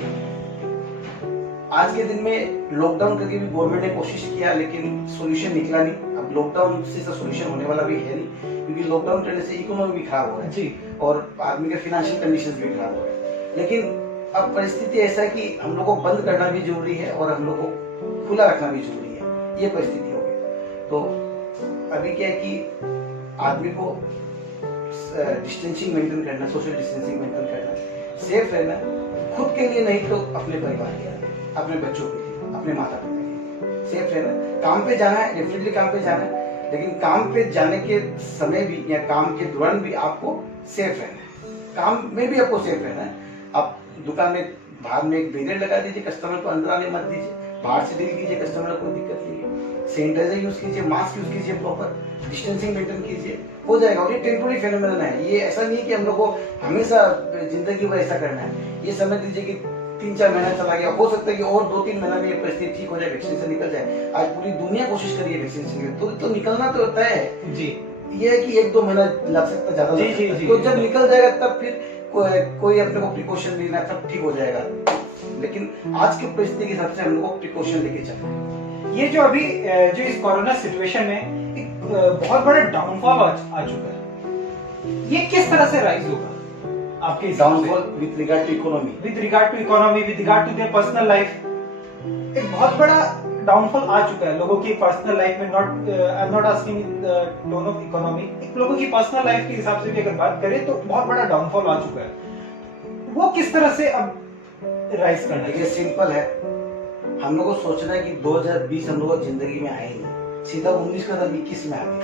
आज के दिन में लॉकडाउन करके भी गवर्नमेंट ने कोशिश किया, लेकिन सॉल्यूशन निकला नहीं। अब लॉकडाउन से सॉल्यूशन होने वाला भी है नहीं, क्योंकि लॉकडाउन करने से इकोनॉमी भी खराब हो रहा है जी, और आदमी के फाइनेंशियल कंडीशंस भी खराब हो रहे हैं। लेकिन अब परिस्थिति ऐसा है कि हम लोग को बंद करना भी जरूरी है और हम लोग को खुला रखना भी जरूरी है। ये परिस्थिति हो गई। तो अभी क्या है कि आदमी को डिस्टेंसिंग मेंटेन करना, सोशल डिस्टेंसिंग मेंटेन करना, सेफ रहना, खुद के लिए नहीं तो अपने परिवार के लिए, अपने बच्चों के लिए, अपने माता पिता के लिए सेफ रहना। काम पे जाना है, डेफिनेटली काम पे जाना है, लेकिन काम पे जाने के समय भी या काम के दौरान भी आपको सेफ रहना है। काम में भी आपको सेफ रहना है। आप दुकान में बाहर में एक बैरियर लगा दीजिए, कस्टमर को अंदर आने मत दीजिए, बाहर से डील कीजिए, कस्टमर को कोई दिक्कत नहीं है। सैनिटाइजर यूज कीजिए, मास्क यूज कीजिए, प्रॉपर डिस्टेंसिंग मेंटेन कीजिए, हो जाएगा। और ये टेम्पोररी फेनोमेनन है, ये ऐसा नहीं कि हम लोग को हमेशा जिंदगी भर ऐसा करना है। ये समझ लीजिए कि 3-4 महीना चला गया, हो सकता है कि और 2-3 महीना में ये परिस्थिति ठीक हो जाए, वैक्सीन से निकल जाए। आज पूरी दुनिया कोशिश कर रही है वैक्सीन से, तो निकलना तो होता है जी। ये है कि 1-2 महीना लग सकता है, ज्यादा जी, लग सकता है। जी, तो जी, जब जी। निकल जाएगा तब फिर कोई अपने को प्रिकॉशन लेना, तब ठीक हो जाएगा। लेकिन आज की परिस्थिति के हिसाब से हम लोग को प्रिकॉशन लेके चलना है। ये जो अभी जो इस कोरोना सिचुएशन में एक बहुत बड़ा डाउनफॉल आ चुका है, ये किस तरह से राइज होगा आपके downfall with regard to economy, with regard to economy, with regard to their personal life? एक बहुत बड़ा डाउनफॉल आ चुका है लोगों की पर्सनल लाइफ में। I am not asking tone of economy, एक लोगों की पर्सनल लाइफ के हिसाब से भी अगर बात करें तो बहुत बड़ा डाउनफॉल आ चुका है। वो किस तरह से अब राइज करना है? ये सिंपल है, हम लोग को सोचना है कि 2020 हम लोग जिंदगी में आए नहीं, सीधा 19 का 21 में आ गए।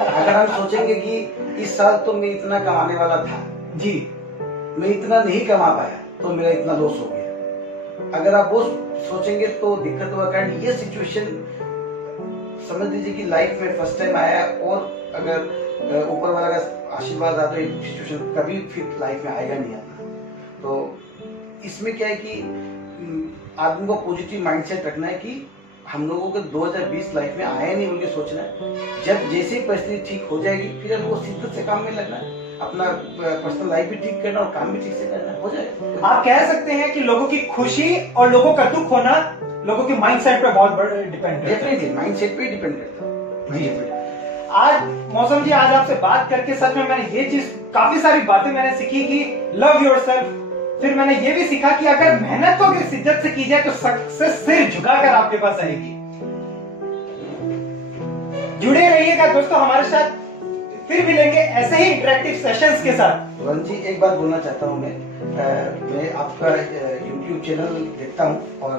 अगर हम सोचेंगे कि इस साल तो मैं इतना कमाने वाला था जी, मैं इतना नहीं कमा पाया तो मेरा इतना लॉस हो गया, अगर आप वो सोचेंगे तो दिक्कत होगा। कारण ये सिचुएशन समझ लीजिए कि लाइफ में फर्स्ट टाइम आया है, और अगर ऊपर वाला का आशीर्वाद आता तो ये सिचुएशन कभी फिर लाइफ में आएगा नहीं आना। तो इसमें क्या है कि आदमी को पॉजिटिव माइंडसेट रखना है कि हम लोगों को 2020 लाइफ में आया नहीं बोल के सोचना है। जब जैसे परिस्थिति ठीक हो जाएगी फिर हमको शिद्दत से काम में लगना है, अपना पर्सनल लाइफ भी ठीक करना और काम भी ठीक से करना है, हो जाएगा। आप कह सकते हैं कि लोगों की खुशी और लोगों का दुख होना लोगों के माइंडसेट पे बहुत बड़ा डिपेंड करता है। डेफिनेटली माइंडसेट पे डिपेंड करता है जी। आज मौसम जी, आज आपसे बात करके सच में मैंने ये चीज, काफी सारी बातें मैंने सीखी कि लव योरसेल्फ। फिर मैंने ये भी सीखा कि अगर मेहनत को अगर शिद्दत से की जाए तो सक्सेस सिर झुकाकर आपके पास आएगी। जुड़े रहिएगा दोस्तों हमारे साथ, फिर मिलेंगे ऐसे ही इंटरेक्टिव सेशंस के साथ। रोहन जी, एक बात बोलना चाहता हूँ मैं आपका YouTube चैनल देखता हूँ और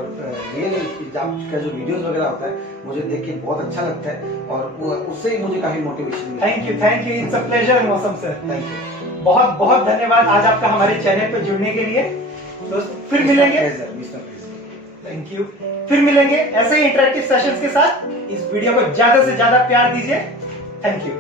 रियल आपका जो वीडियोस वगैरह होता है मुझे देख के बहुत अच्छा लगता है, और वो उससे ही मुझे काफी मोटिवेशन मिलता है। Thank you, it's a pleasure मौसम सर। थैंक यू, बहुत बहुत धन्यवाद आज आपका हमारे चैनल पर जुड़ने के लिए। दोस्तों फिर मिलेंगे, थैंक यू, फिर मिलेंगे ऐसे ही इंटरेक्टिव सेशंस के साथ। इस वीडियो को ज्यादा से ज्यादा प्यार दीजिए। Thank you.